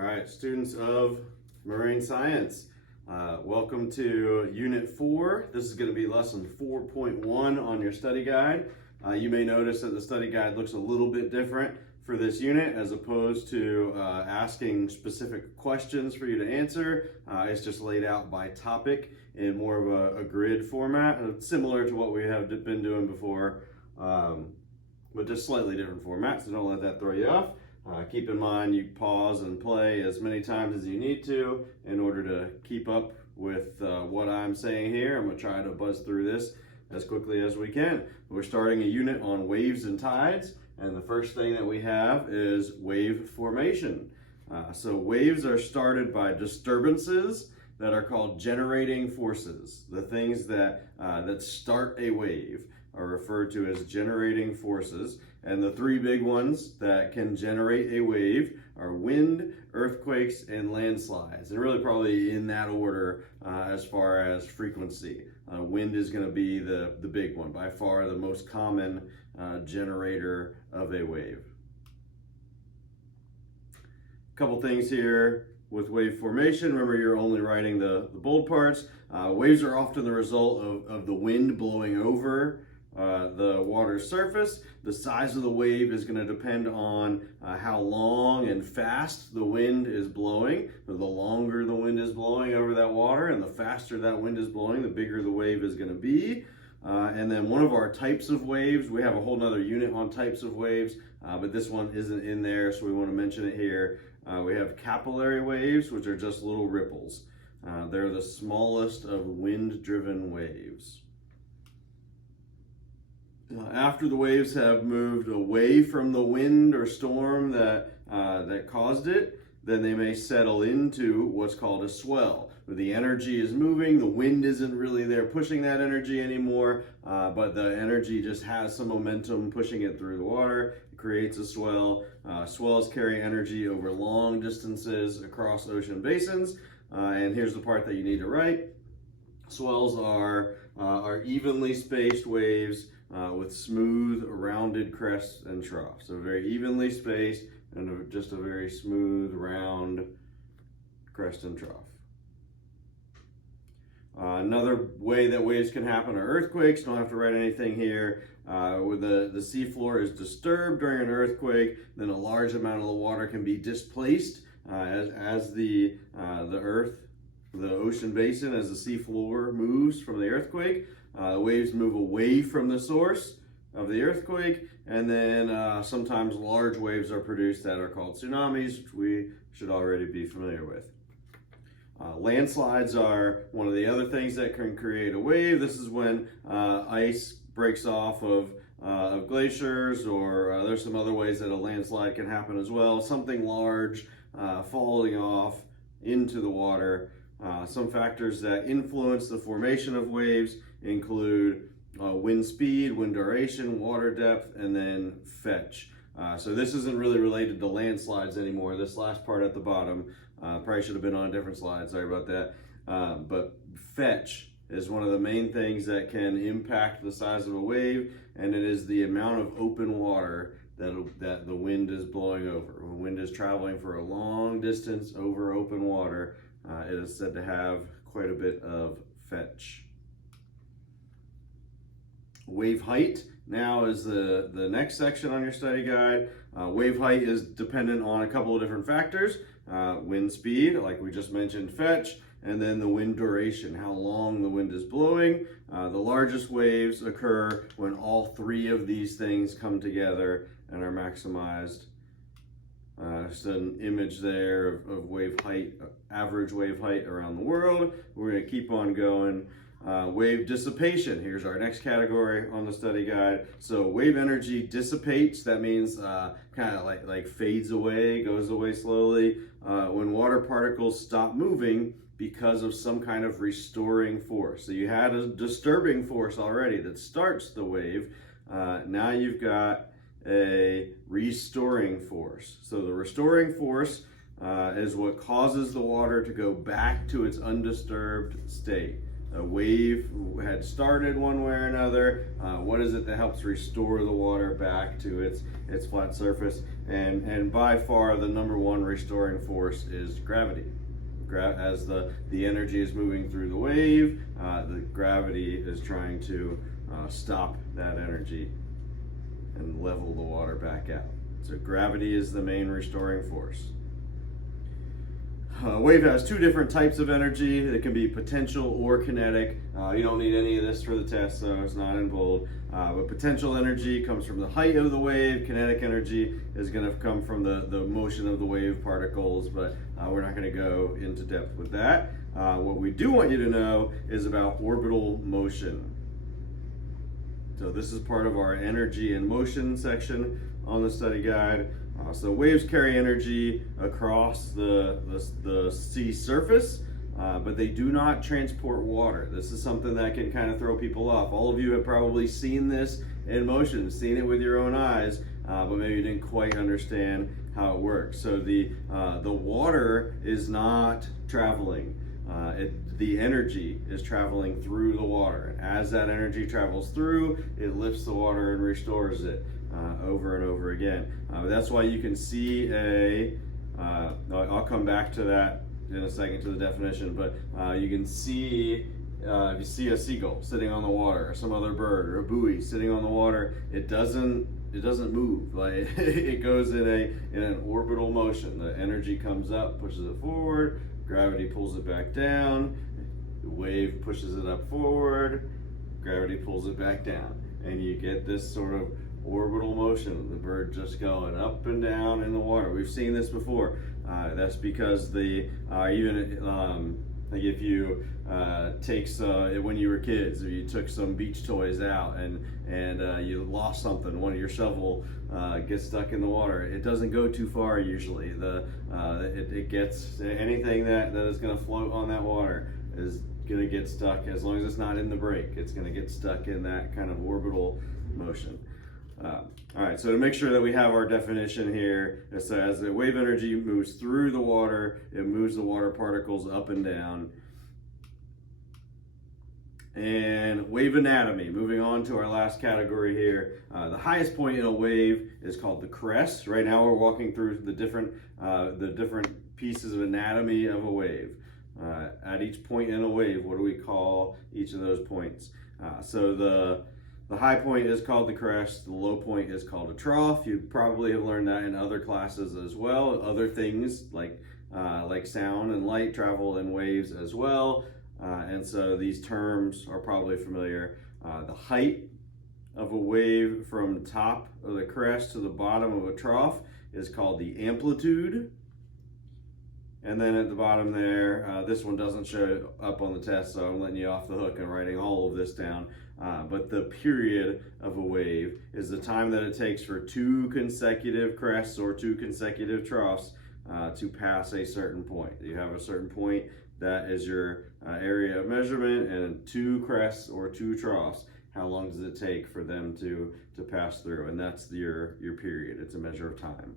All right, students of marine science, welcome to Unit 4. This is going to be lesson 4.1 on your study guide. You may notice that the study guide looks a little bit different for this unit as opposed to asking specific questions for you to answer. It's just laid out by topic in more of a grid format, similar to what we have been doing before, but just slightly different format, so don't let that throw you off. Keep in mind you pause and play as many times as you need to in order to keep up with what I'm saying here. I'm going to try to buzz through this as quickly as we can. We're starting a unit on waves and tides, and the first thing that we have is wave formation. So waves are started by disturbances that are called generating forces. The things that start a wave are referred to as generating forces. And the three big ones that can generate a wave are wind, earthquakes, and landslides. And really probably in that order as far as frequency. Wind is going to be the big one, by far the most common generator of a wave. A couple things here with wave formation. Remember, you're only writing the bold parts. Waves are often the result of the wind blowing over the water's surface. The size of the wave is going to depend on how long and fast the wind is blowing. So the longer the wind is blowing over that water and the faster that wind is blowing, the bigger the wave is going to be. And then one of our types of waves, we have a whole nother unit on types of waves, but this one isn't in there, so we want to mention it here. We have capillary waves, which are just little ripples. They're the smallest of wind-driven waves. After the waves have moved away from the wind or storm that caused it, then they may settle into what's called a swell. Where the energy is moving, the wind isn't really there pushing that energy anymore, but the energy just has some momentum pushing it through the water. It creates a swell. Swells carry energy over long distances across ocean basins. And here's the part that you need to write. Swells are evenly spaced waves with smooth, rounded crests and troughs. So very evenly spaced and just a very smooth, round crest and trough. Another way that waves can happen are earthquakes. Don't have to write anything here. Where the seafloor is disturbed during an earthquake, then a large amount of the water can be displaced as the ocean basin, as the seafloor moves from the earthquake. Waves move away from the source of the earthquake, and then sometimes large waves are produced that are called tsunamis, which we should already be familiar with. Landslides are one of the other things that can create a wave. This is when ice breaks off of glaciers, or there's some other ways that a landslide can happen as well. Something large falling off into the water. Some factors that influence the formation of waves include wind speed, wind duration, water depth, and then fetch. So this isn't really related to landslides anymore. This last part at the bottom probably should have been on a different slide. Sorry about that. But fetch is one of the main things that can impact the size of a wave, and it is the amount of open water that the wind is blowing over. When wind is traveling for a long distance over open water, it is said to have quite a bit of fetch. Wave height now is the next section on your study guide. Wave height is dependent on a couple of different factors. Wind speed, like we just mentioned, fetch, and then the wind duration, how long the wind is blowing. The largest waves occur when all three of these things come together and are maximized. Just an image there of wave height, average wave height around the world. We're going to keep on going. Wave dissipation, here's our next category on the study guide. So wave energy dissipates, that means kind of like fades away, goes away slowly, when water particles stop moving because of some kind of restoring force. So you had a disturbing force already that starts the wave. Now you've got a restoring force. So the restoring force is what causes the water to go back to its undisturbed state. A wave had started one way or another. What is it that helps restore the water back to its flat surface? and by far the number one restoring force is gravity. As the energy is moving through the wave, the gravity is trying to stop that energy and level the water back out. So gravity is the main restoring force. Wave has two different types of energy. It can be potential or kinetic. You don't need any of this for the test, so it's not in bold. But potential energy comes from the height of the wave. Kinetic energy is going to come from the motion of the wave particles, but we're not going to go into depth with that. What we do want you to know is about orbital motion. So this is part of our energy and motion section on the study guide. So waves carry energy across the sea surface, but they do not transport water. This is something that can kind of throw people off. All of you have probably seen this in motion, seen it with your own eyes, but maybe you didn't quite understand how it works. So the water is not traveling. The energy is traveling through the water. As that energy travels through, it lifts the water and restores it over and over again. That's why you can see I'll come back to that in a second to the definition, but you can see, if you see a seagull sitting on the water, or some other bird, or a buoy sitting on the water, it doesn't move. Like it goes in an orbital motion. The energy comes up, pushes it forward, gravity pulls it back down, the wave pushes it up forward, gravity pulls it back down, and you get this sort of orbital motion, the bird just going up and down in the water. We've seen this before. That's because like if you take when you were kids, or you took some beach toys out and you lost something, one of your shovel gets stuck in the water. It doesn't go too far usually. It gets anything that is going to float on that water is going to get stuck. As long as it's not in the break, it's going to get stuck in that kind of orbital motion. All right, so to make sure that we have our definition here, it says as the wave energy moves through the water, it moves the water particles up and down. And wave anatomy, moving on to our last category here. The highest point in a wave is called the crest. Right now we're walking through the different pieces of anatomy of a wave. At each point in a wave, what do we call each of those points? So the high point is called the crest, the low point is called a trough. You probably have learned that in other classes as well. Other things like sound and light travel in waves as well. And so these terms are probably familiar. The height of a wave from top of the crest to the bottom of a trough is called the amplitude. And then at the bottom there, this one doesn't show up on the test, so I'm letting you off the hook and writing all of this down. But the period of a wave is the time that it takes for two consecutive crests or two consecutive troughs to pass a certain point. You have a certain point that is your area of measurement, and two crests or two troughs. How long does it take for them to pass through? And that's your period. It's a measure of time.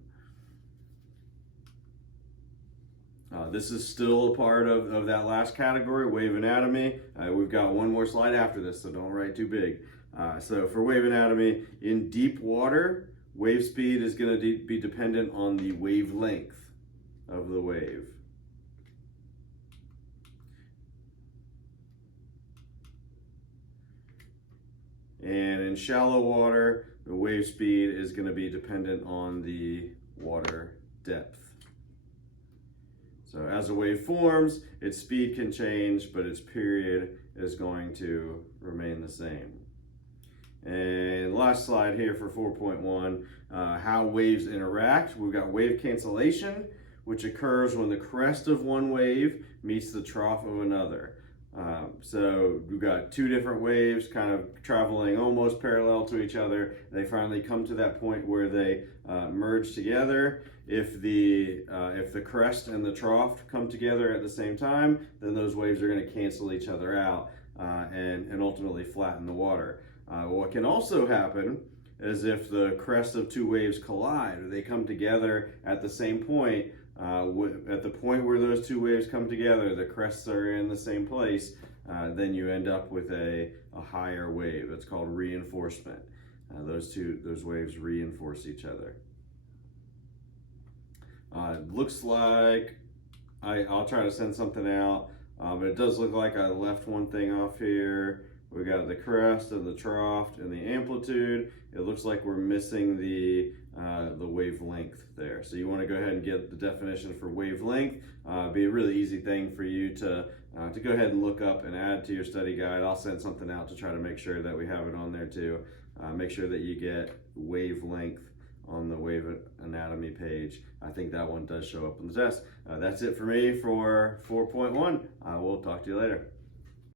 This is still a part of that last category, wave anatomy. We've got one more slide after this, so don't write too big. So for wave anatomy, in deep water, wave speed is going to be dependent on the wavelength of the wave. And in shallow water, the wave speed is going to be dependent on the water depth. So as a wave forms, its speed can change, but its period is going to remain the same. And last slide here for 4.1, how waves interact. We've got wave cancellation, which occurs when the crest of one wave meets the trough of another. So we've got two different waves kind of traveling almost parallel to each other. They finally come to that point where they merge together. If the crest and the trough come together at the same time, then those waves are going to cancel each other out and ultimately flatten the water. What can also happen is if the crest of two waves collide, or they come together at the same point, at the point where those two waves come together, the crests are in the same place, then you end up with a higher wave. It's called reinforcement. Those waves reinforce each other. Looks like I'll try to send something out, but it does look like I left one thing off here. We got the crest and the trough and the amplitude. It looks like we're missing the wavelength there. So you want to go ahead and get the definition for wavelength. Be a really easy thing for you to go ahead and look up and add to your study guide. I'll send something out to try to make sure that we have it on there too. Make sure that you get wavelength on the wave anatomy page. I think that one does show up on the test. That's it for me for 4.1. I will talk to you later.